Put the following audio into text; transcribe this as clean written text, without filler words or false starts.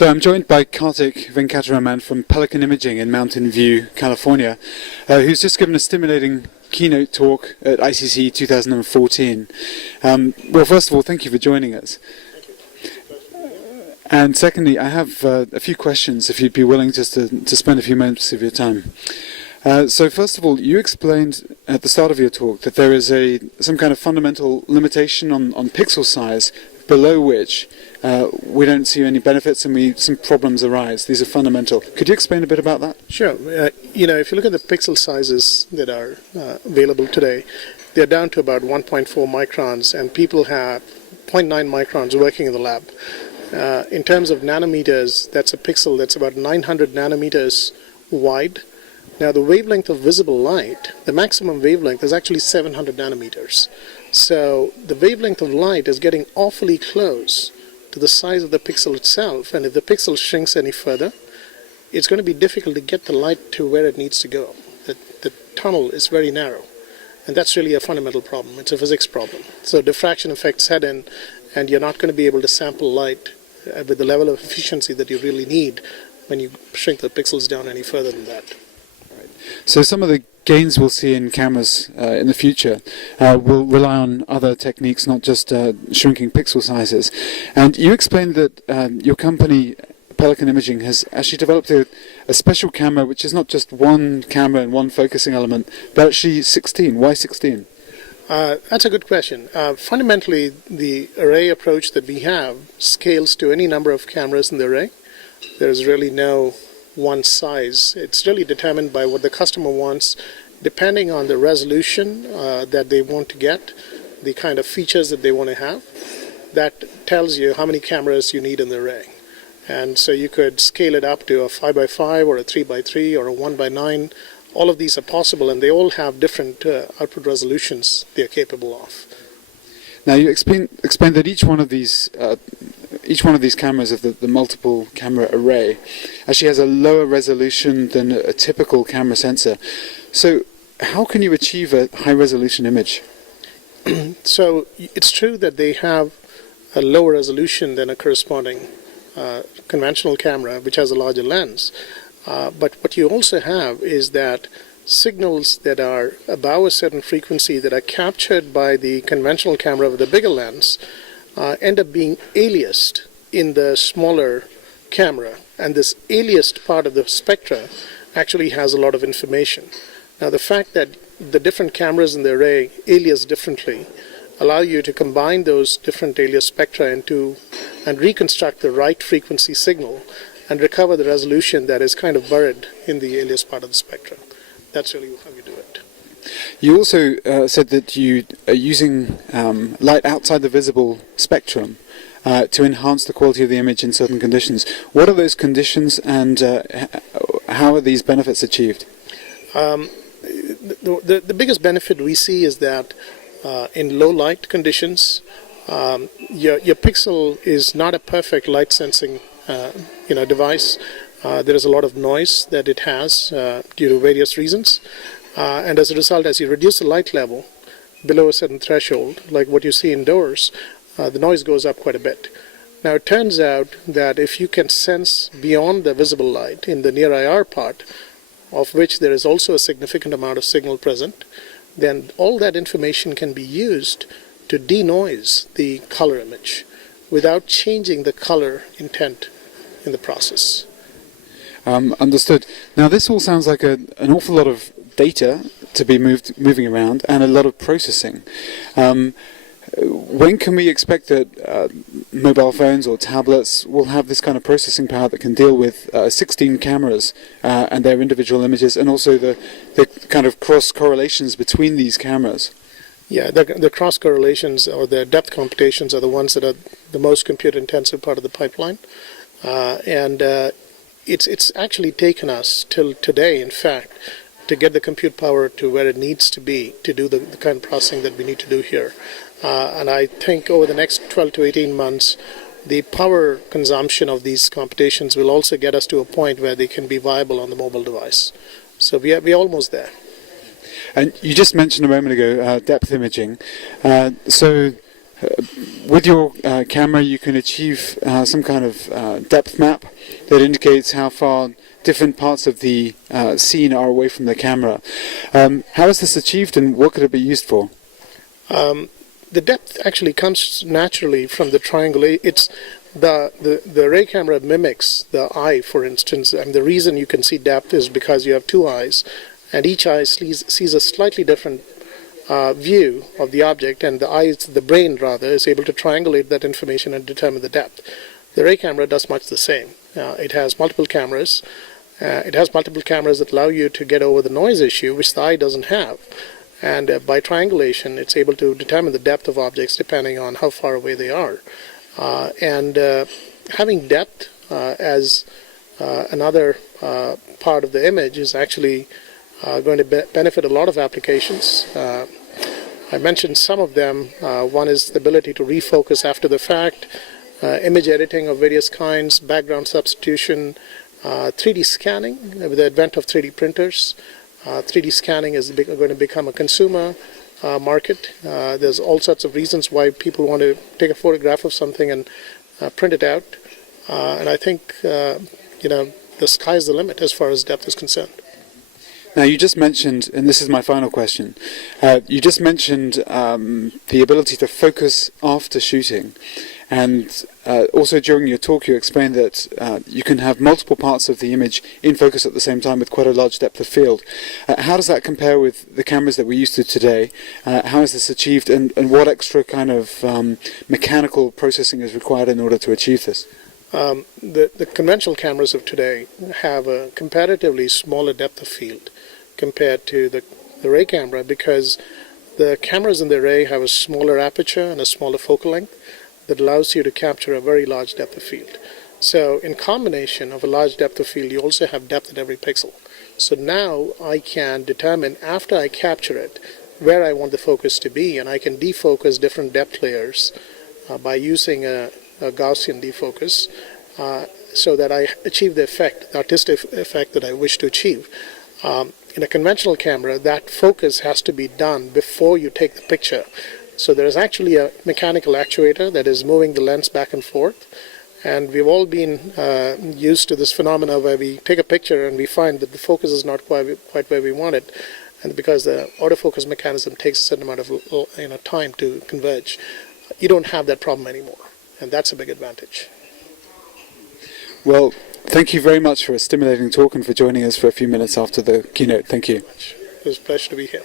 So I'm joined by Kartik Venkataraman from Pelican Imaging in Mountain View, California, who's just given a stimulating keynote talk at ICC 2014. Well, first of all, thank you for joining us. And secondly, I have a few questions, if you'd be willing just to spend a few moments of your time. So first of all, you explained at the start of your talk that there is some kind of fundamental limitation on pixel size below which we don't see any benefits and some problems arise. These are fundamental. Could you explain a bit about that? Sure. If you look at the pixel sizes that are available today, they're down to about 1.4 microns, and people have 0.9 microns working in the lab. In terms of nanometers, that's a pixel that's about 900 nanometers wide. Now, the wavelength of visible light, the maximum wavelength is actually 700 nanometers. So the wavelength of light is getting awfully close to the size of the pixel itself, and if the pixel shrinks any further, it's going to be difficult to get the light to where it needs to go. The tunnel is very narrow, and that's really a fundamental problem. It's a physics problem. So diffraction effects set in, and you're not going to be able to sample light with the level of efficiency that you really need when you shrink the pixels down any further than that. So some of the gains we'll see in cameras in the future will rely on other techniques, not just shrinking pixel sizes. And you explained that your company, Pelican Imaging, has actually developed a special camera which is not just one camera and one focusing element, but actually 16. Why 16? That's a good question. Fundamentally, the array approach that we have scales to any number of cameras in the array. There's really no one size. It's really determined by what the customer wants, depending on the resolution that they want to get, the kind of features that they want to have. That tells you how many cameras you need in the array. And so you could scale it up to a 5x5 or a 3x3 or a 1x9. All of these are possible, and they all have different output resolutions they're capable of. Now, you explained that each one of these cameras of the multiple camera array actually has a lower resolution than a typical camera sensor. So how can you achieve a high resolution image? So it's true that they have a lower resolution than a corresponding conventional camera, which has a larger lens. But what you also have is that signals that are above a certain frequency that are captured by the conventional camera with a bigger lens end up being aliased in the smaller camera, and this aliased part of the spectra actually has a lot of information. Now, the fact that the different cameras in the array alias differently allow you to combine those different alias spectra and reconstruct the right frequency signal and recover the resolution that is kind of buried in the alias part of the spectrum. That's really how you do it. You also said that you are using light outside the visible spectrum to enhance the quality of the image in certain conditions. What are those conditions, and how are these benefits achieved? The biggest benefit we see is that in low light conditions, your pixel is not a perfect light sensing device. There is a lot of noise that it has due to various reasons. And as a result, as you reduce the light level below a certain threshold, like what you see indoors, the noise goes up quite a bit. Now, it turns out that if you can sense beyond the visible light in the near IR part, of which there is also a significant amount of signal present, then all that information can be used to denoise the color image without changing the color intent in the process. Understood. Now, this all sounds like an awful lot of data to be moving around and a lot of processing. When can we expect that mobile phones or tablets will have this kind of processing power that can deal with 16 cameras and their individual images, and also the kind of cross correlations between these cameras? Yeah, the cross correlations or the depth computations are the ones that are the most compute intensive part of the pipeline. It's actually taken us till today, in fact, to get the compute power to where it needs to be to do the kind of processing that we need to do here. And I think over the next 12 to 18 months, the power consumption of these computations will also get us to a point where they can be viable on the mobile device. So we're almost there. And you just mentioned a moment ago depth imaging. So with your camera, you can achieve some kind of depth map that indicates how far different parts of the scene are away from the camera. How is this achieved, and what could it be used for? The depth actually comes naturally from the triangle. It's the array camera mimics the eye, for instance, and the reason you can see depth is because you have two eyes, and each eye sees a slightly different view of the object, and the brain rather, is able to triangulate that information and determine the depth. The array camera does much the same. It has multiple cameras. It has multiple cameras that allow you to get over the noise issue, which the eye doesn't have. And by triangulation, it's able to determine the depth of objects depending on how far away they are. Having depth as another part of the image is actually going to benefit a lot of applications. I mentioned some of them. One is the ability to refocus after the fact, image editing of various kinds, background substitution, 3D scanning with the advent of 3D printers. 3D scanning is going to become a consumer market. There's all sorts of reasons why people want to take a photograph of something and print it out. And I think, the sky's the limit as far as depth is concerned. Now, you just mentioned, and this is my final question, you just mentioned the ability to focus after shooting. And also during your talk you explained that you can have multiple parts of the image in focus at the same time with quite a large depth of field. How does that compare with the cameras that we're used to today? How is this achieved, and what extra kind of mechanical processing is required in order to achieve this? The conventional cameras of today have a comparatively smaller depth of field compared to the array camera, because the cameras in the array have a smaller aperture and a smaller focal length that allows you to capture a very large depth of field. So in combination of a large depth of field, you also have depth at every pixel. So now I can determine, after I capture it, where I want the focus to be, and I can defocus different depth layers by using a Gaussian defocus so that I achieve the effect, the artistic effect that I wish to achieve. In a conventional camera, that focus has to be done before you take the picture. So there is actually a mechanical actuator that is moving the lens back and forth. And we've all been used to this phenomena where we take a picture and we find that the focus is not quite where we want it. And because the autofocus mechanism takes a certain amount of time to converge, you don't have that problem anymore. And that's a big advantage. Well, thank you very much for a stimulating talk and for joining us for a few minutes after the keynote. Thank you. It was a pleasure to be here.